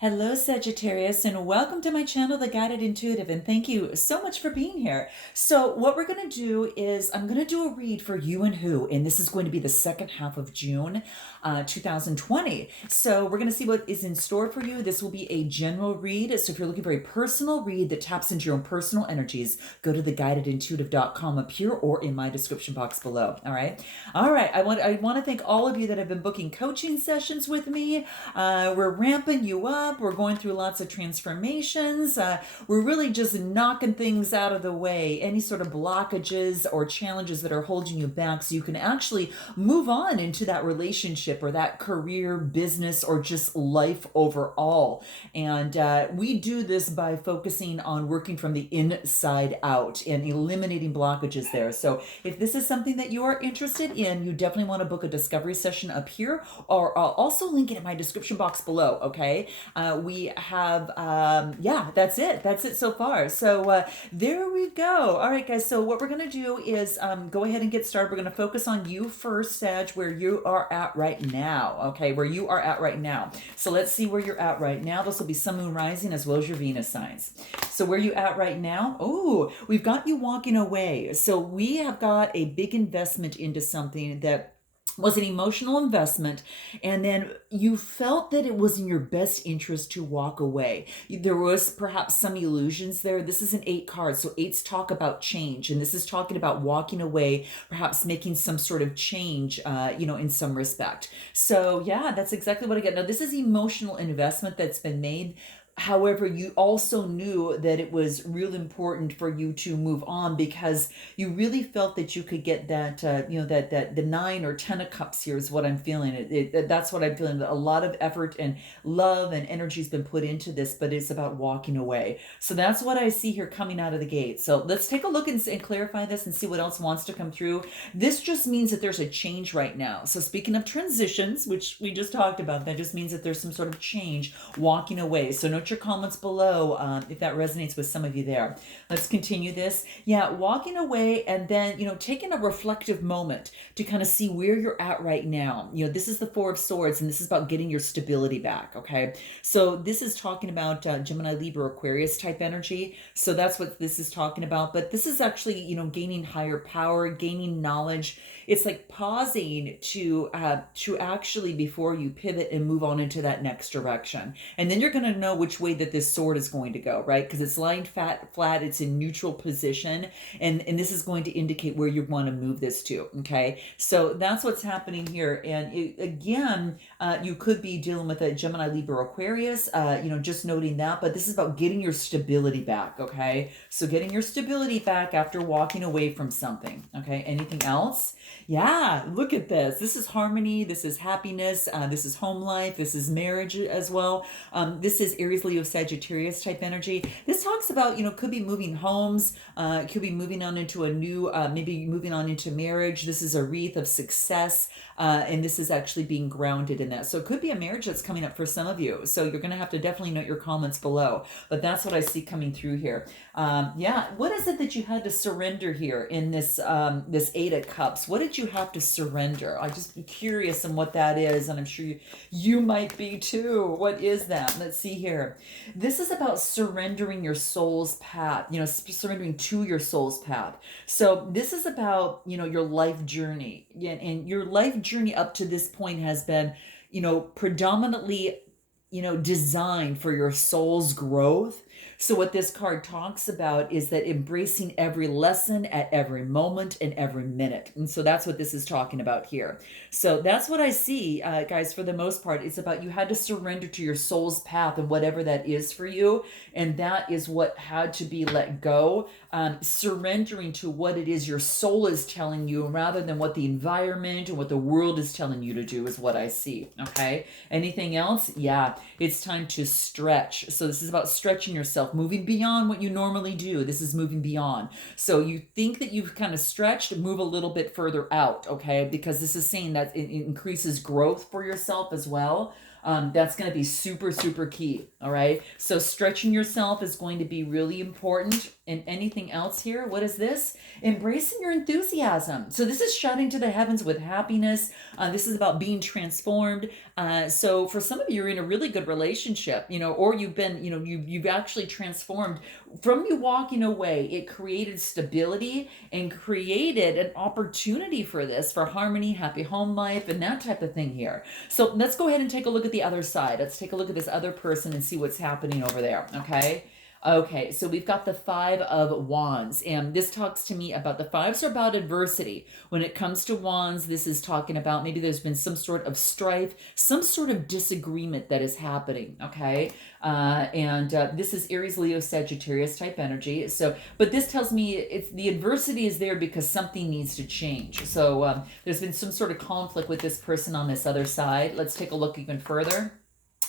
Hello, Sagittarius, and welcome to my channel, The Guided Intuitive, and thank you so much for being here. So what we're going to do is I'm going to do a read for you and who, and this is going to be the second half of June 2020. So we're going to see what is in store for you. This will be a general read, so if you're looking for a personal read that taps into your own personal energies, go to theguidedintuitive.com up here or in my description box below. All right. I want to thank all of you that have been booking coaching sessions with me. We're ramping you up. We're going through lots of transformations. We're really just knocking things out of the way, any sort of blockages or challenges that are holding you back, so you can actually move on into that relationship or that career, business, or just life overall. And we do this by focusing on working from the inside out and eliminating blockages there. So if this is something that you are interested in, you definitely want to book a discovery session up here, or I'll also link it in my description box below. Okay. We have, yeah, that's it. That's it so far. So there we go. All right, guys. So what we're going to do is go ahead and get started. We're going to focus on you first, Sag, where you are at right now. Okay, where you are at right now. So let's see where you're at right now. This will be Sun, Moon, Rising, as well as your Venus signs. So where you at right now? Oh, we've got you walking away. So we have got a big investment into something that was an emotional investment, and then you felt that it was in your best interest to walk away. There was perhaps some illusions there. This is an 8 card, so 8s talk about change, and this is talking about walking away, perhaps making some sort of change, in some respect. So yeah, that's exactly what I get. Now this is emotional investment that's been made. However, you also knew that it was real important for you to move on, because you really felt that you could get that, that the 9 or 10 of cups here is what I'm feeling. That's what I'm feeling. A lot of effort and love and energy has been put into this, but it's about walking away. So that's what I see here coming out of the gate. So let's take a look and clarify this and see what else wants to come through. This just means that there's a change right now. So speaking of transitions, which we just talked about, that just means that there's some sort of change, walking away. So note your comments below if that resonates with some of you there. Let's continue this. Yeah, walking away, and then taking a reflective moment to kind of see where you're at right now. This is the 4 of Swords, and this is about getting your stability back. Okay, so this is talking about Gemini, Libra, Aquarius type energy. So that's what this is talking about. But this is actually gaining higher power, gaining knowledge. It's like pausing to actually, before you pivot and move on into that next direction, and then you're going to know which way that this sword is going to go, right? Because it's lying flat, it's in neutral position, and this is going to indicate where you want to move this to. Okay, so that's what's happening here. And again, you could be dealing with a Gemini, Libra, Aquarius, just noting that. But this is about getting your stability back. Okay, so getting your stability back after walking away from something. Okay, anything else? Yeah, look at this. This is harmony. This is happiness. This is home life. This is marriage as well. This is Aries, Leo, Sagittarius type energy. This talks about, could be moving homes. Could be moving on into a new, maybe moving on into marriage. This is a wreath of success. And this is actually being grounded in that. So it could be a marriage that's coming up for some of you. So you're going to have to definitely note your comments below. But that's what I see coming through here. Yeah, what is it that you had to surrender here in this this 8 of Cups? What did you have to surrender? I just be curious on what that is, and I'm sure you might be too. What is that? Let's see here. This is about surrendering your soul's path. Surrendering to your soul's path. So this is about your life journey, and your life journey up to this point has been predominantly designed for your soul's growth. So what this card talks about is that embracing every lesson at every moment and every minute. And so that's what this is talking about here. So that's what I see, guys, for the most part. It's about you had to surrender to your soul's path and whatever that is for you. And that is what had to be let go. Surrendering to what it is your soul is telling you, rather than what the environment or what the world is telling you to do, is what I see. Okay. Anything else? Yeah. It's time to stretch. So this is about stretching yourself, moving beyond what you normally do. This is moving beyond. So you think that you've kind of stretched, move a little bit further out, okay? Because this is saying that it increases growth for yourself as well. That's going to be super, super key. All right. So stretching yourself is going to be really important. And anything else here? What is this? Embracing your enthusiasm. So this is shouting to the heavens with happiness. This is about being transformed. So for some of you, you're in a really good relationship, or you've been, you've actually transformed from you walking away. It created stability and created an opportunity for this, for harmony, happy home life, and that type of thing here. So let's go ahead and take a look at the other side. Let's take a look at this other person and see what's happening over there. Okay. Okay, so we've got the Five of Wands, and this talks to me about the fives are about adversity. When it comes to Wands, this is talking about maybe there's been some sort of strife, some sort of disagreement that is happening, okay? And this is Aries, Leo, Sagittarius type energy. So, but this tells me it's the adversity is there because something needs to change. So there's been some sort of conflict with this person on this other side. Let's take a look even further.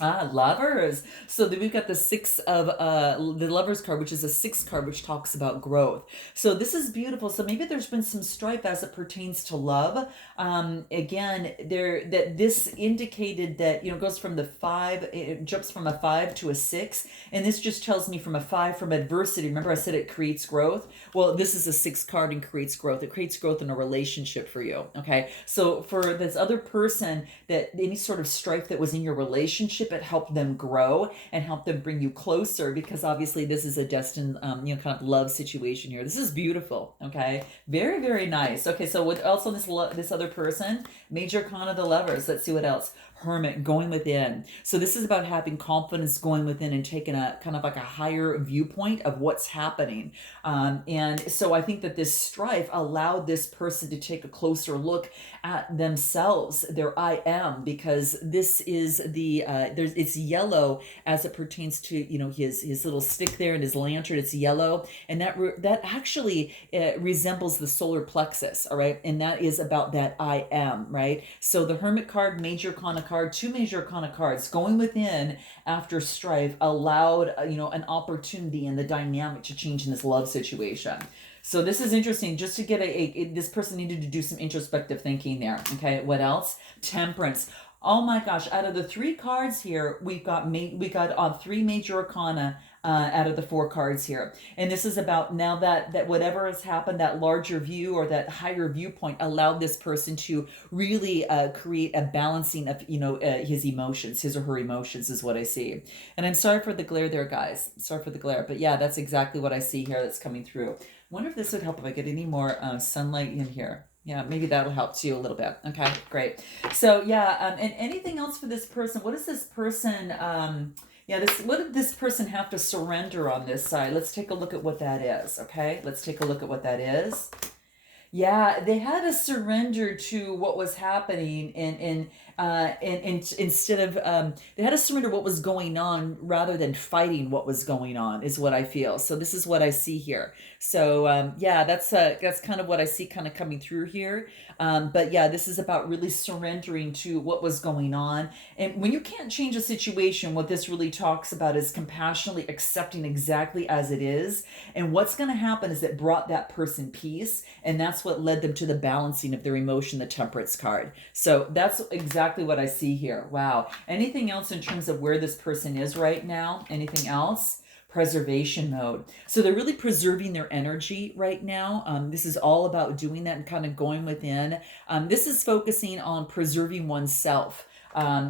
Lovers. So then we've got the six of the lovers card, which is a six card, which talks about growth. So this is beautiful. So maybe there's been some strife as it pertains to love. Again, this indicated that, it goes from the five, it jumps from a five to a six. And this just tells me from a five, from adversity. Remember I said it creates growth? Well, this is a six card and creates growth. It creates growth in a relationship for you. Okay. So for this other person, that any sort of strife that was in your relationship, it helped them grow and help them bring you closer, because obviously this is a destined kind of love situation here. This is beautiful. Okay, very, very nice. Okay, so what else on this other person? Major Arcana of the Lovers. Let's see what else. Hermit, going within. So this is about having confidence, going within and taking a kind of like a higher viewpoint of what's happening. And so I think that this strife allowed this person to take a closer look at themselves, their I am, because this is it's yellow as it pertains to, his little stick there and his lantern. It's yellow, and that actually resembles the solar plexus. All right, and that is about that I am, right? So the Hermit card, Major Arcana card, two Major Arcana cards, going within after strife allowed an opportunity and the dynamic to change in this love situation. So this is interesting, just to get this person needed to do some introspective thinking there. Okay, what else? Temperance. Oh my gosh, out of the three cards here, we got three Major Arcana out of the four cards here. And this is about now that whatever has happened, that larger view or that higher viewpoint allowed this person to really create a balancing of, his emotions, his or her emotions is what I see. And I'm sorry for the glare there, guys. Sorry for the glare. But yeah, that's exactly what I see here that's coming through. I wonder if this would help if I get any more sunlight in here. Yeah, maybe that'll help too a little bit. Okay, great. So yeah, and anything else for this person? What is this person? What did this person have to surrender on this side? Let's take a look at what that is. Okay, let's take a look at what that is. Yeah, they had to surrender to what was happening, and instead of they had to surrender what was going on rather than fighting what was going on, is what I feel. So this is what I see here. So yeah, that's kind of what I see kind of coming through here. But yeah, this is about really surrendering to what was going on. And when you can't change a situation, what this really talks about is compassionately accepting exactly as it is. And what's going to happen is it brought that person peace, and that's what led them to the balancing of their emotion, the Temperance card. So that's exactly what I see here. Wow. Anything else in terms of where this person is right now? Anything else? Preservation mode. So they're really preserving their energy right now. This is all about doing that and kind of going within. This is focusing on preserving oneself.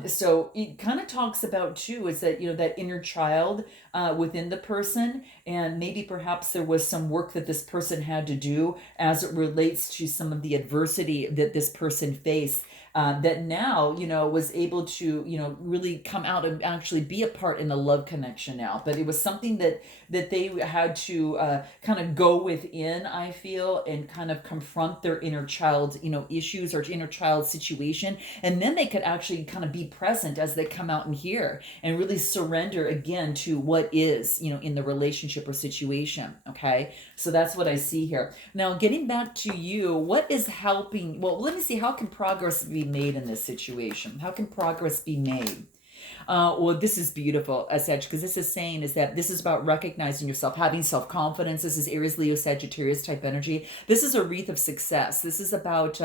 So it kind of talks about too is that, that inner child within the person, and maybe perhaps there was some work that this person had to do as it relates to some of the adversity that this person faced. That now, was able to, really come out and actually be a part in the love connection now. But it was something that they had to kind of go within, I feel, and kind of confront their inner child, issues or inner child situation. And then they could actually kind of be present as they come out in here and really surrender again to what is, in the relationship or situation. Okay. So that's what I see here. Now, getting back to you, what is helping? Well, let me see. How can progress be made in this situation? How can progress be made? Well, this is beautiful, Sag, because this is saying is that this is about recognizing yourself, having self-confidence. This is Aries, Leo, Sagittarius type energy. This is a wreath of success. This is about,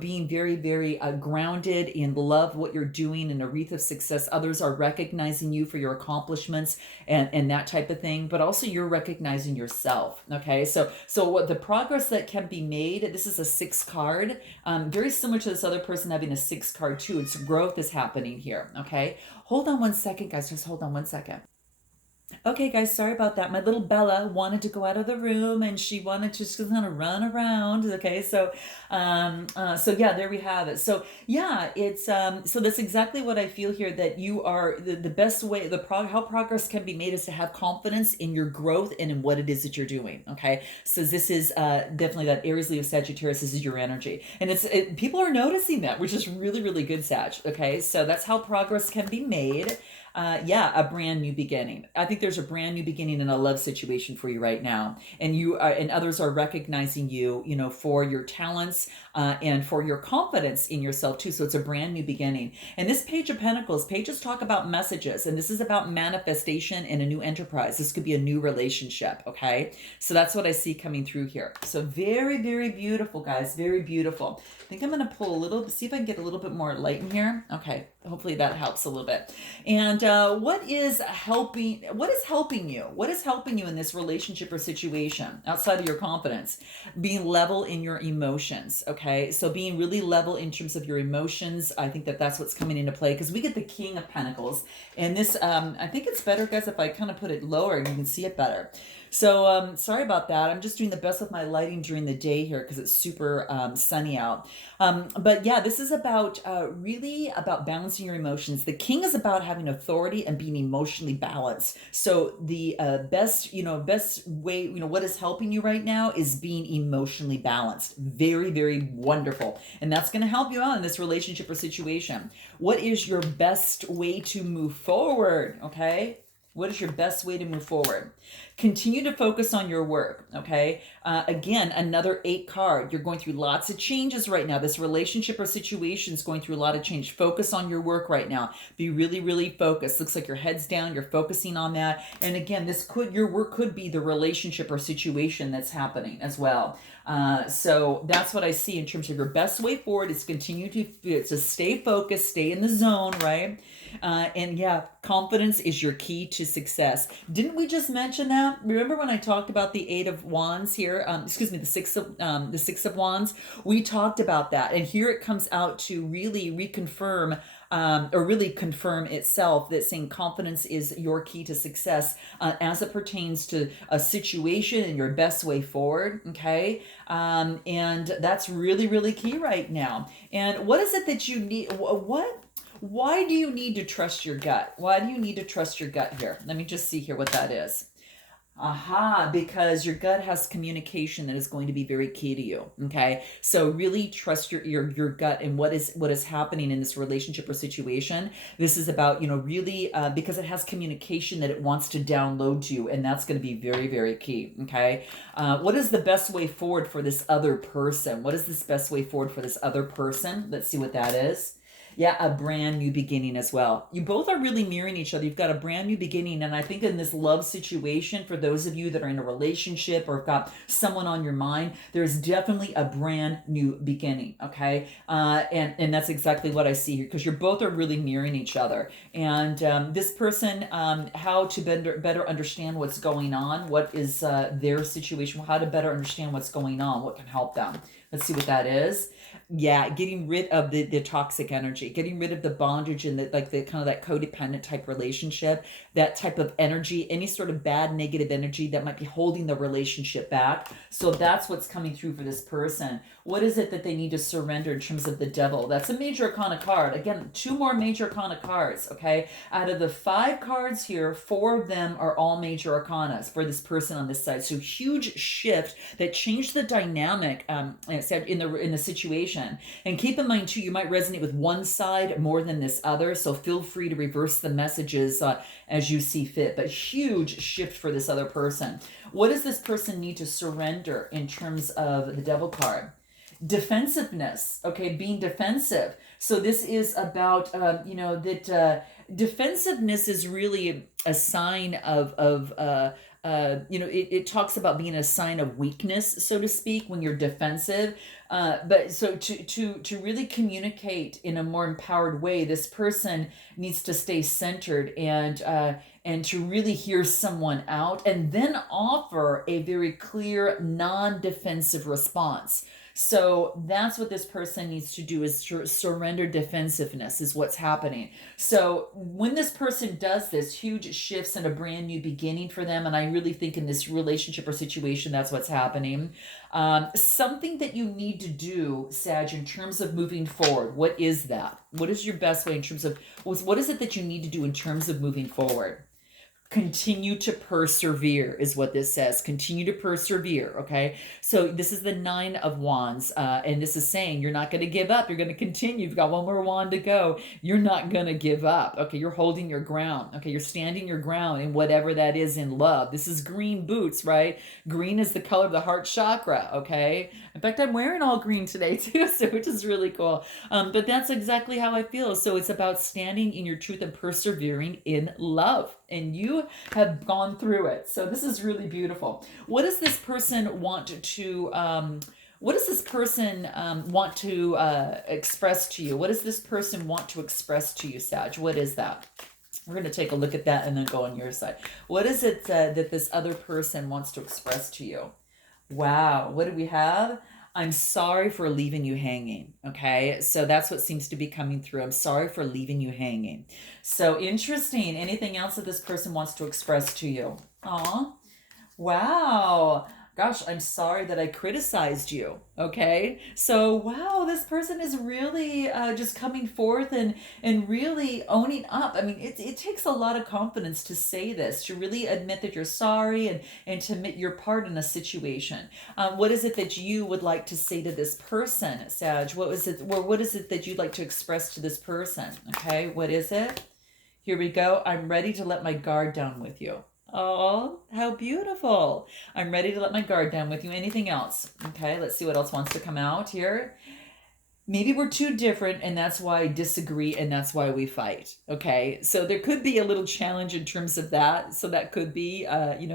being very, very grounded in love, what you're doing in a wreath of success. Others are recognizing you for your accomplishments and that type of thing, but also you're recognizing yourself. Okay. So what the progress that can be made, this is a 6 card, very similar to this other person having a 6 card too. It's growth is happening here. Okay. Hold on one second, guys. Just hold on one second. Okay, guys, sorry about that. My little Bella wanted to go out of the room and she wanted to just kind of run around. Okay, so yeah, there we have it. So yeah, it's so that's exactly what I feel here. That you are the best way how progress can be made is to have confidence in your growth and in what it is that you're doing. Okay, so this is definitely that Aries, Leo, Sagittarius. This is your energy, and people are noticing that, which is really really good, Sag. Okay, so that's how progress can be made. Yeah, a brand new beginning. I think there's a brand new beginning in a love situation for you right now, and others are recognizing you, for your talents and for your confidence in yourself too. So it's a brand new beginning. And this Page of Pentacles, pages talk about messages, and this is about manifestation and a new enterprise. This could be a new relationship. Okay, so that's what I see coming through here. So very very beautiful, guys. Very beautiful. I think I'm going to pull see if I can get a little bit more light in here. Okay, hopefully that helps a little bit. And what is helping you? What is helping you in this relationship or situation outside of your confidence? Being level in your emotions. Okay, so being really level in terms of your emotions. I think that's what's coming into play, because we get the King of Pentacles, and this I think it's better, guys, if I kind of put it lower and you can see it better. So sorry about that. I'm just doing the best with my lighting during the day here because it's super sunny out. But yeah, this is about really about balancing your emotions. The King is about having authority and being emotionally balanced. So the best way, what is helping you right now is being emotionally balanced. Very, very wonderful. And that's going to help you out in this relationship or situation. What is your best way to move forward? Okay. What is your best way to move forward? Continue to focus on your work, okay? Again, another 8 card. You're going through lots of changes right now. This relationship or situation is going through a lot of change. Focus on your work right now. Be really, really focused. Looks like your head's down. You're focusing on that. And again, your work could be the relationship or situation that's happening as well. So that's what I see in terms of your best way forward is continue to stay focused, stay in the zone, right? And yeah, confidence is your key to success. Didn't we just mention that? Remember when I talked about the 8 of Wands here? The 6 of Wands. We talked about that, and here it comes out to really reconfirm. Or really confirm itself, that saying confidence is your key to success as it pertains to a situation and your best way forward. Okay. And that's really, really key right now. And what is it that you need? Why do you need to trust your gut? Why do you need to trust your gut here? Let me just see here what that is. Aha, because your gut has communication that is going to be very key to you. Okay, so really trust your gut and what is happening in this relationship or situation. This is about really because it has communication that it wants to download you, and that's going to be very very key. Okay, what is the best way forward for this other person? What is this best way forward for this other person? Let's see what that is. Yeah, a brand new beginning as well. You both are really mirroring each other. You've got a brand new beginning. And I think in this love situation, for those of you that are in a relationship or have got someone on your mind, there's definitely a brand new beginning. Okay. And that's exactly what I see here, because you're both are really mirroring each other. And this person, how to better understand what's going on, what is their situation, how to better understand what's going on, what can help them. Let's see what that is. Yeah, getting rid of the toxic energy, getting rid of the bondage and the kind of that codependent type relationship, that type of energy, any sort of bad negative energy that might be holding the relationship back. So that's what's coming through for this person. What is it that they need to surrender in terms of the Devil? That's a major arcana card. Again, 2 more major arcana cards, okay? Out of the 5 cards here, 4 of them are all major arcanas for this person on this side. So huge shift that changed the dynamic in the situation. And keep in mind too, you might resonate with one side more than this other, so feel free to reverse the messages as you see fit. But huge shift for this other person. What does this person need to surrender in terms of the Devil card? Defensiveness. Okay, being defensive. So this is about defensiveness is really a sign it talks about being a sign of weakness, so to speak, when you're defensive. But so to really communicate in a more empowered way, this person needs to stay centered and to really hear someone out and then offer a very clear non-defensive response. So that's what this person needs to do, is surrender defensiveness is what's happening. So when this person does this, huge shifts and a brand new beginning for them, and I really think in this relationship or situation, that's what's happening. Something that you need to do, Sag, in terms of moving forward, what is that? What is your best way in terms of, what is it that you need to do in terms of moving forward? Continue to persevere is what this says. Continue to persevere. Okay. So this is the 9 of Wands. And this is saying you're not going to give up. You're going to continue. You've got one more wand to go. You're not going to give up. Okay. You're holding your ground. Okay. You're standing your ground in whatever that is in love. This is green boots, right? Green is the color of the heart chakra. Okay. In fact, I'm wearing all green today too, so which is really cool. But that's exactly how I feel. So it's about standing in your truth and persevering in love. And you have gone through it. So this is really beautiful. What does this person want to express to you? What does this person want to express to you, Sag? What is that? We're going to take a look at that and then go on your side. What is it that this other person wants to express to you? Wow. What do we have? I'm sorry for leaving you hanging. Okay. So that's what seems to be coming through. I'm sorry for leaving you hanging. So interesting. Anything else that this person wants to express to you? Aw. Wow. Gosh, I'm sorry that I criticized you. Okay. So, wow, this person is really just coming forth and really owning up. I mean, it takes a lot of confidence to say this, to really admit that you're sorry and to admit your part in a situation. What is it that you would like to say to this person, Sag? What is it that you'd like to express to this person? Okay. What is it? Here we go. I'm ready to let my guard down with you. Oh, how beautiful. I'm ready to let my guard down with you. Anything else? Okay, let's see what else wants to come out here. Maybe we're too different and that's why I disagree and that's why we fight. Okay, so there could be a little challenge in terms of that. So that could be,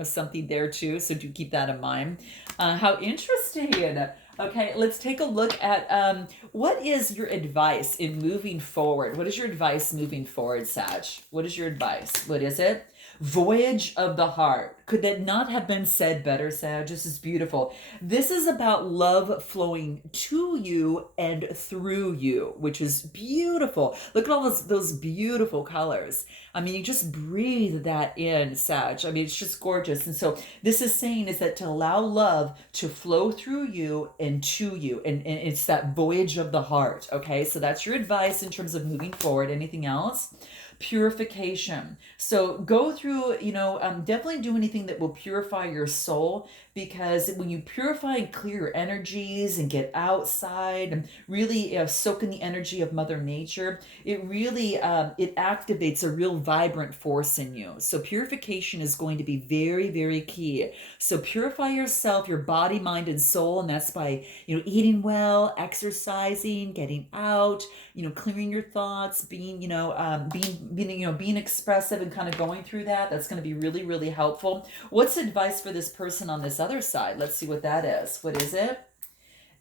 something there too. So do keep that in mind. How interesting. Okay, let's take a look at what is your advice in moving forward? What is your advice moving forward, Sag? What is your advice? What is it? Voyage of the heart. Could that not have been said better, Sag? This is beautiful. This is about love flowing to you and through you, which is beautiful. Look at all those beautiful colors. I mean, you just breathe that in, Sag. I mean, it's just gorgeous. And so this is saying is that to allow love to flow through you and to you. And it's that voyage of the heart. Okay, so that's your advice in terms of moving forward. Anything else? Purification. So go through, definitely do anything that will purify your soul, because when you purify and clear your energies and get outside and really soak in the energy of Mother Nature, it really it activates a real vibrant force in you. So purification is going to be very, very key. So purify yourself, your body, mind, and soul, and that's by eating well, exercising, getting out, clearing your thoughts, being being expressive and kind of going through that. That's going to be really, really helpful. What's advice for this person on this other side? Let's see what that is. What is it?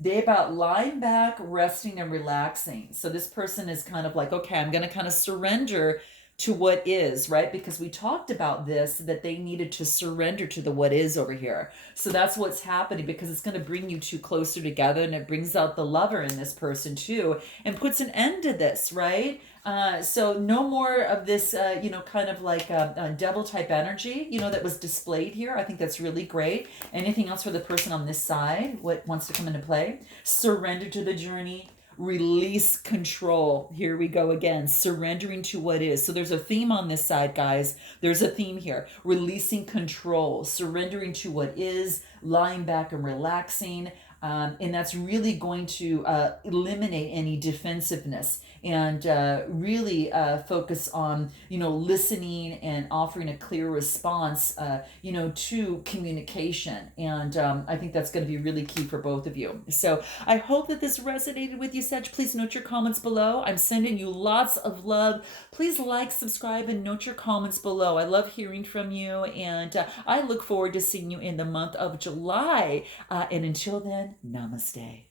They about lying back, resting, and relaxing. So this person is kind of like, okay, I'm going to kind of surrender to what is, right? Because we talked about this, that they needed to surrender to the what is over here. So that's what's happening, because it's going to bring you two closer together, and it brings out the lover in this person too, and puts an end to this, right? So no more of this, kind of like a devil type energy, that was displayed here. I think that's really great. Anything else for the person on this side? What wants to come into play? Surrender to the journey. Release control. Here we go again. Surrendering to what is. So there's a theme on this side, guys. There's a theme here. Releasing control. Surrendering to what is. Lying back and relaxing. And that's really going to eliminate any defensiveness and really focus on, listening and offering a clear response, to communication. And I think that's going to be really key for both of you. So I hope that this resonated with you, Sag. Please note your comments below. I'm sending you lots of love. Please like, subscribe, and note your comments below. I love hearing from you, and I look forward to seeing you in the month of July. And until then, namaste.